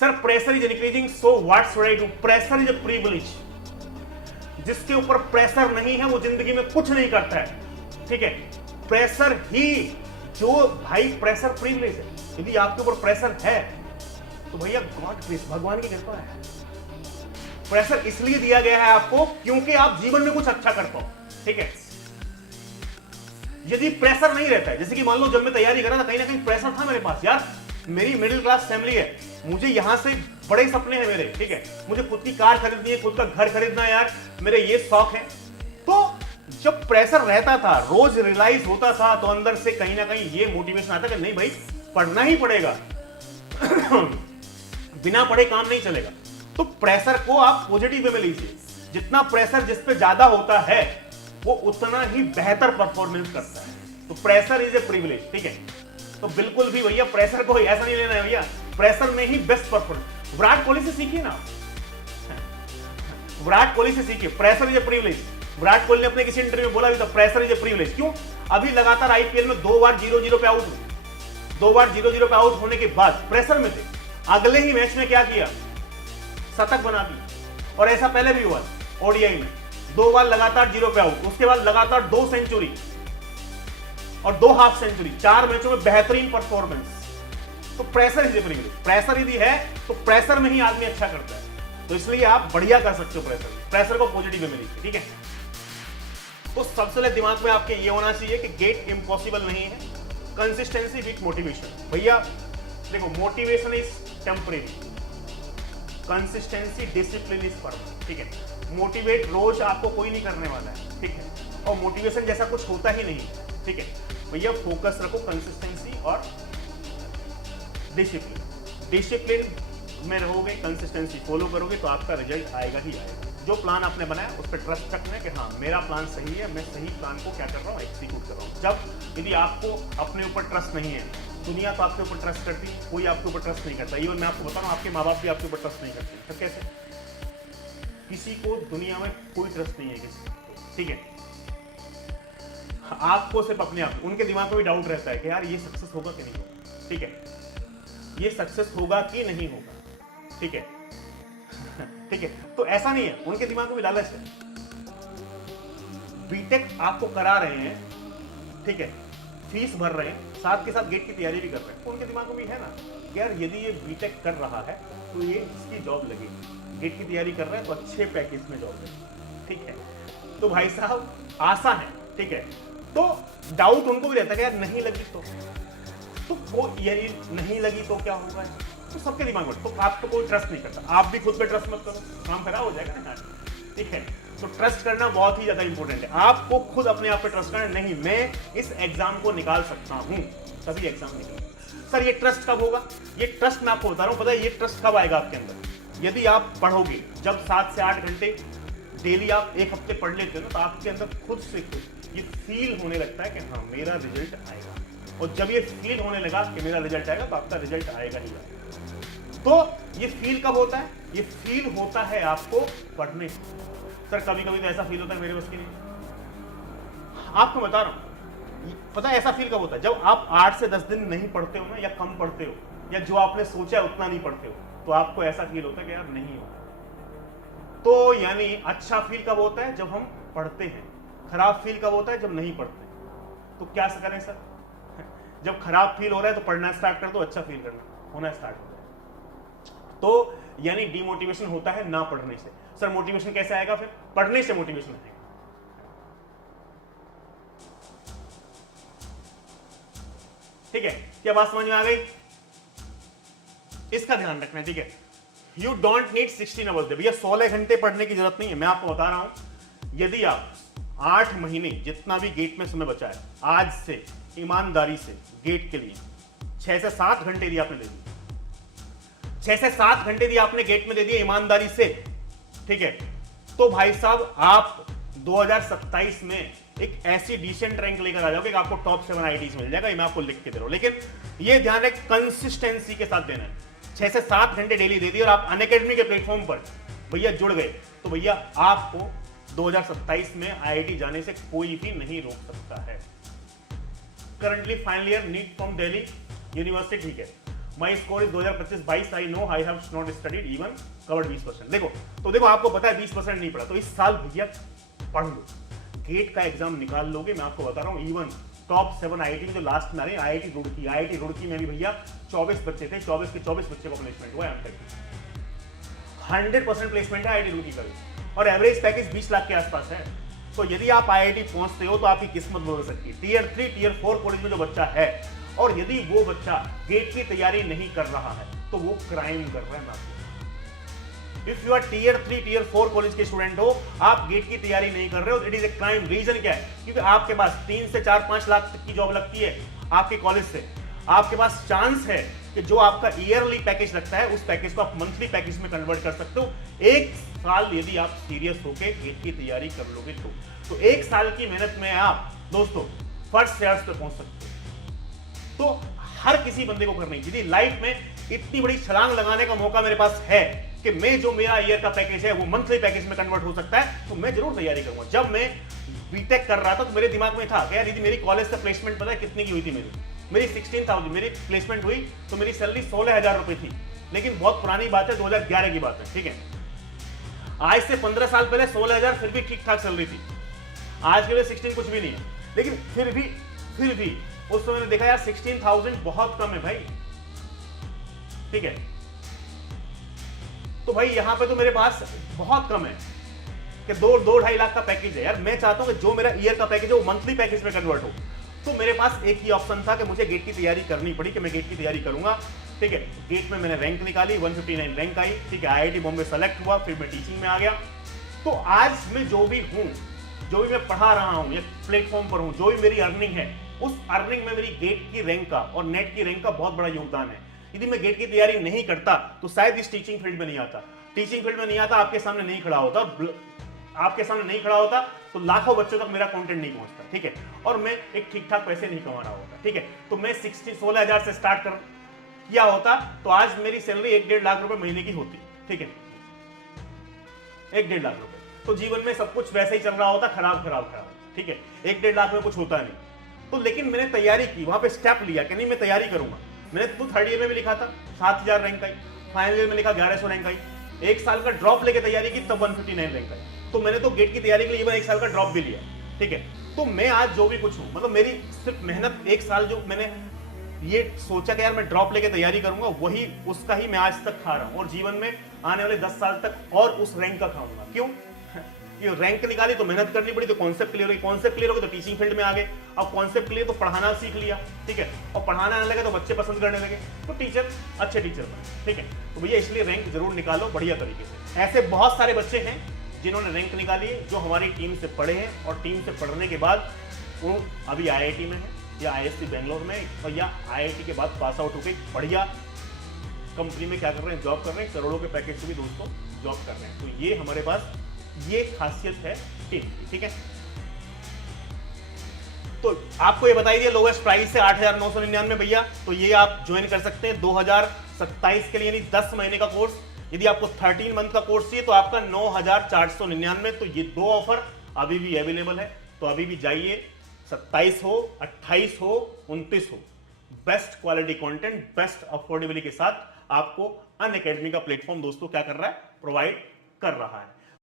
Sir pressure is increasing, so what should I do? Pressure is a privilege. जिसके ऊपर pressure नहीं है वो जिंदगी में कुछ नहीं करता है, ठीक है। प्रेशर ही जो भाई प्रेशर प्रिविलेज है। यदि आपके ऊपर प्रेशर है तो भैया गॉड ग्रेस, भगवान की कृपा है। प्रेशर इसलिए दिया गया है आपको क्योंकि आप जीवन में कुछ अच्छा कर पाओ, ठीक है। यदि प्रेशर नहीं रहता है, जैसे कि मान लो जब मैं तैयारी कर रहा था कहीं ना कहीं प्रेशर था मेरे पास, यार मेरी मिडिल क्लास फैमिली है, मुझे यहां से बड़े सपने हैं मेरे, ठीक है। मुझे खुद की कार खरीदनी है, खुद का घर खरीदना है, यार मेरे ये शौक है। तो जब प्रेशर रहता था, रोज रियलाइज होता था, तो अंदर से कहीं ना कहीं ये मोटिवेशन आता कि नहीं भाई पढ़ना ही पड़ेगा बिना पढ़े काम नहीं चलेगा। तो प्रेशर को आप पॉजिटिव वे में लीजिए। जितना प्रेशर जिस पे ज्यादा होता है वो उतना ही बेहतर परफॉर्मेंस करता है। तो प्रेशर इज ए प्रिविलेज, ठीक है। तो बिल्कुल भी भैया प्रेशर को ऐसा नहीं लेना है भैया, प्रेशर में ही बेस्ट परफॉर्मेंस। विराट कोहली से सीखिए ना, विराट कोहली से सीखिए, pressure is a privilege. Virat Kohli ने अपने किसी इंटरव्यू में बोला भी था प्रेशर इज ए प्रिविलेज। क्यों? अभी लगातार आईपीएल में 2 बार 0-0 पे आउट हुए, 2 बार 0-0 पे आउट होने के बाद प्रेशर में थे। अगले ही मैच में क्या किया? शतक बना दिया। और ऐसा पहले भी हुआ ओडीआई में, 2 बार लगातार 0 पे आउट, उसके बाद लगातार 2 सेंचुरी और 2 हाफ सेंचुरी, 4 मैचों में बेहतरीन परफॉर्मेंस। तो pressure is a privilege. Pressure यदि है तो प्रेशर में ही आदमी अच्छा करता है। तो इसलिए आप बढ़िया कर सकते हो प्रेशर को पॉजिटिव में लीजिए, ठीक है। तो सबसे पहले दिमाग में आपके ये होना चाहिए कि गेट इम्पॉसिबल नहीं है, कंसिस्टेंसी विथ मोटिवेशन। भैया देखो, motivation is temporary, consistency discipline is permanent, ठीक है। मोटिवेट रोज आपको कोई नहीं करने वाला है, ठीक है। और मोटिवेशन जैसा कुछ होता ही नहीं, ठीक है। भैया फोकस रखो कंसिस्टेंसी और डिसिप्लिन। डिसिप्लिन में रहोगे, कंसिस्टेंसी फॉलो करोगे तो आपका रिजल्ट आएगा ही आएगा। जो प्लान आपने बनाया उस पर ट्रस्ट रखना है कि हाँ मेरा प्लान सही है, मैं सही प्लान को क्या कर रहा हूँ, एग्जीक्यूट कर रहा हूँ। जब यदि आपको अपने ऊपर ट्रस्ट नहीं है, दुनिया तो आपके ऊपर ट्रस्ट करती है, कोई आपके ऊपर ट्रस्ट नहीं करता। इवन मैं आपको बता रहा हूँ, आपके माँ बाप भी आपके ऊपर ट्रस्ट नहीं करते। तो कैसे? किसी को दुनिया में कोई ट्रस्ट नहीं है किसी को, ठीक है। आपको सिर्फ अपने आप, उनके दिमाग में भी डाउट रहता है कि यार ये सक्सेस होगा कि नहीं होगा, ठीक है। ये सक्सेस होगा कि नहीं होगा, ठीक है ठीक है। तो ऐसा नहीं है, उनके दिमाग में भी लालच है। बीटेक आपको करा रहे हैं, ठीक है, फीस भर रहे हैं, साथ के साथ गेट की तैयारी भी कर रहे हैं, तो उनके दिमाग में भी है ना कि यार यदि ये बीटेक कर रहा है तो ये इसकी जॉब लगेगी। गेट की तैयारी कर रहे हैं तो अच्छे पैकेज में जॉब लगेगी, ठीक है। तो भाई साहब आशा है, ठीक है। तो डाउट उनको भी रहता है कि यार नहीं लगी तो वो यदि नहीं लगी तो क्या होगा, तो सबके दिमाग में। तो आपको कोई ट्रस्ट नहीं करता, आप भी खुद पे ट्रस्ट मत करो, काम खराब हो जाएगा ना, ठीक है। तो ट्रस्ट करना बहुत ही ज्यादा इंपॉर्टेंट है। आपको खुद अपने आप पे ट्रस्ट करना, नहीं मैं इस एग्जाम को निकाल सकता हूं, तभी एग्जाम निकाल। सर ये ट्रस्ट कब होगा? ये ट्रस्ट मैं आपको बता रहा हूं, पता है ये ट्रस्ट कब आएगा आपके अंदर? यदि आप पढ़ोगे, जब 7 से 8 घंटे डेली आप एक हफ्ते पढ़ लेते हो ना, तो आपके अंदर खुद से खुद ये फील होने लगता है कि हाँ मेरा रिजल्ट आएगा। और जब ये फील होने लगा कि मेरा रिजल्ट आएगा तो आपका रिजल्ट आएगा ही आएगा। तो ये फील कब होता है? ये फील होता है आपको पढ़ने से। सर कभी कभी तो ऐसा फील होता है मेरे बस की नहीं, आपको बता रहा हूं, पता है ऐसा फील कब होता है? जब आप 8 से 10 दिन नहीं पढ़ते हो ना, या कम पढ़ते हो, या जो आपने सोचा है उतना नहीं पढ़ते हो, तो आपको ऐसा फील होता है कि यार नहीं होगा। तो यानी अच्छा फील कब होता है? जब हम पढ़ते हैं। खराब फील कब होता है? जब नहीं पढ़ते। तो क्या करें सर? जब खराब फील हो रहा है तो पढ़ना स्टार्ट कर दो, अच्छा फील करना होना स्टार्ट हो जाए। तो यानी डिमोटिवेशन होता है ना पढ़ने से। सर मोटिवेशन कैसे आएगा? फिर पढ़ने से मोटिवेशन आएगा। ठीक है, क्या बात समझ में आ गई? इसका ध्यान रखना है, ठीक है। You don't need 16 hours day. भैया 16 घंटे पढ़ने की जरूरत नहीं है। मैं आपको बता रहा हूं, यदि आप 8 महीने जितना भी गेट में समय बचा है, आज से ईमानदारी से गेट के लिए 6 से 7 घंटे दिए आपने दे दिए, 6 से 7 घंटे दिए आपने गेट में दे दिए ईमानदारी से, ठीक है। तो भाई साहब आप 2027 में एक ऐसी डिसेंट रैंक लेकर आ जाओगे कि आपको टॉप 7 आईआईटीज मिल जाएगा। मैं आपको लिख के दे रहा हूं, लेकिन ये ध्यान है कंसिस्टेंसी के साथ देना है। 6 से 7 घंटे डेली दे दिए और आप अनअकैडमी के प्लेटफॉर्म पर भैया जुड़ गए, तो भैया आपको 2027 में आईआईटी जाने से कोई भी नहीं रोक सकता है। Currently final year NEET from Delhi university, ठीक है। My score is 2025-22, I know I have not studied even covered 20%। देखो तो देखो आपको पता है 20% नहीं पढ़ा, तो इस साल भैया पढ़ लो, गेट का एग्जाम निकाल लोगे। मैं आपको बता रहा हूँ इवन टॉप 7 आईआईटी में जो लास्ट में आ रहे हैं, आईआईटी रुड़की में भी भैया 24 बच्चे थे, 24 के 24 बच्चे को प्लेसमेंट हुआ है। 100% प्लेसमेंट है आईआईटी रुड़की का भी, और एवरेज पैकेज 20 लाख के आसपास है। तो यदि आप आईआईटी पहुंचते हो तो आपकी किस्मत बदल सकती है। टीयर 3 टीयर 4 कॉलेज में जो बच्चा है, और यदि वो बच्चा गेट की तैयारी नहीं कर रहा है तो वो क्राइम कर रहा है। मैं आपको, if you are tier 3 tier 4 college के स्टूडेंट हो, आप गेट की तैयारी नहीं कर रहे हो, it is a crime. Reason क्या है? क्योंकि आपके पास 3 से 4-5 लाख तक की जॉब लगती है आपके कॉलेज से। आपके पास चांस है कि जो आपका ईयरली पैकेज लगता है उस पैकेज को आप मंथली पैकेज में कन्वर्ट कर सकते हो। एक साल यदि आप सीरियस होकर गेट की तैयारी कर लोगे तो 1 साल की मेहनत में आप दोस्तों फर्स्ट ईयर्स पे पहुंच सकते हो। तो हर किसी बंदे को करनी चाहिए। लाइफ में इतनी बड़ी छलांग लगाने का मौका मेरे पास है कि मैं जो मेरा ईयर का पैकेज है वो मंथली पैकेज में कन्वर्ट हो सकता है, तो मैं जरूर तैयारी करूंगा। जब मैं बीटेक कर रहा था तो मेरे दिमाग में था कि यार यदि मेरी कॉलेज से प्लेसमेंट पता है कितनी की हुई थी? मेरी 16,000 मेरी प्लेसमेंट हुई तो मेरी सैलरी 16,000 रुपए थी। लेकिन बहुत पुरानी बात है, 2011 की बात है, ठीक है। आज से 15 साल पहले 16,000 फिर भी ठीक ठाक सैलरी थी। आज के लिए 16 कुछ भी नहीं है, लेकिन फिर भी उस समय देखा यार 16,000 बहुत कम है भाई, ठीक है। तो भाई यहां पे तो मेरे पास बहुत कम है कि 2-2.5 लाख का पैकेज है। यार मैं चाहता हूं कि जो मेरा ईयर का पैकेज है वो मंथली पैकेज में कन्वर्ट हो। तो मेरे पास एक ही ऑप्शन था कि मुझे गेट की तैयारी करनी पड़ी, कि मैं गेट की तैयारी करूंगा, ठीक है। गेट में मैंने रैंक निकाली, 159 रैंक आई, ठीक है। आईआईटी बॉम्बे सेलेक्ट हुआ, फिर मैं टीचिंग में आ गया। तो आज मैं जो भी हूं, जो भी मैं पढ़ा रहा हूं या प्लेटफॉर्म पर हूं, जो भी मेरी अर्निंग है, उस अर्निंग में मेरी गेट की रैंक का और नेट की रैंक का बहुत बड़ा योगदान है। यदि मैं गेट की तैयारी नहीं करता तो शायद इस टीचिंग फील्ड में नहीं आता, आपके सामने नहीं खड़ा होता, तो लाखों बच्चों तक मेरा कंटेंट नहीं पहुंचता, ठीक है। और मैं एक ठीक ठाक पैसे नहीं कमा रहा होता, ठीक है। तो मैं 16,000 से स्टार्ट किया होता तो आज मेरी सैलरी 1-1.5 लाख रुपए महीने की होती, ठीक है। 1-1.5 लाख रुपए, तो जीवन में सब कुछ वैसे ही चल रहा होता, खराब, ठीक है। 1-1.5 लाख में कुछ होता नहीं। तो लेकिन मैंने तैयारी की, वहां पे स्टेप लिया कि नहीं मैं तैयारी करूंगा। मैंने तो 3rd ईयर में भी लिखा था 7,000 रैंक आई, फाइनल ईयर में लिखा 1100 रैंक आई। 1 साल का ड्रॉप लेके तैयारी की तब 159 रैंक आई। तो मैंने तो गेट की तैयारी के लिए इवन 1 साल का ड्रॉप भी लिया, ठीक है। तो मैं आज जो भी कुछ हूं, मतलब मेरी सिर्फ मेहनत 1 साल जो मैंने ये सोचा कि यार मैं ड्रॉप लेके तैयारी करूंगा, वही उसका ही मैं आज तक खा रहा हूं, और जीवन में आने वाले 10 साल तक और उस रैंक का खाऊंगा। क्यों? ये रैंक निकाली तो मेहनत करनी पड़ी, तो कॉन्सेप्ट क्लियर हो गई, कॉन्सेप्ट क्लियर हो गई तो टीचिंग फील्ड में आ गए। अब कॉन्सेप्ट क्लियर तो पढ़ाना सीख लिया, ठीक है। और पढ़ाना आने लगे तो बच्चे पसंद करने लगे, तो टीचर अच्छे टीचर बने, ठीक है। तो भैया इसलिए रैंक जरूर निकालो बढ़िया तरीके से। ऐसे बहुत सारे बच्चे हैं जिन्होंने रैंक निकाली है, जो हमारी टीम से पढ़े हैं, और टीम से पढ़ने के बाद वो अभी आईआईटी में है या आईएससी बेंगलोर में, और या आईआईटी के बाद पास आउट होकर बढ़िया कंपनी में क्या कर रहे हैं, जॉब कर रहे हैं, करोड़ों के पैकेज से भी दोस्तों जॉब कर रहे हैं। तो ये हमारे पास ये खासियत है टीम की, ठीक है। तो आपको ये बताई दिया लोवेस्ट प्राइस है 8,999 भैया, तो ये आप ज्वाइन कर सकते हैं 2027 के लिए, यानी 10 महीने का कोर्स। यदि आपको 13 मंथ का कोर्स चाहिए तो आपका 9,499। तो ये 2 ऑफर अभी भी अवेलेबल है, तो अभी भी जाइए। 27 हो, 28 हो, 29 हो, best quality content, best affordability के साथ आपको अनअकैडमी का प्लेटफॉर्म दोस्तों क्या कर रहा है, प्रोवाइड कर रहा है।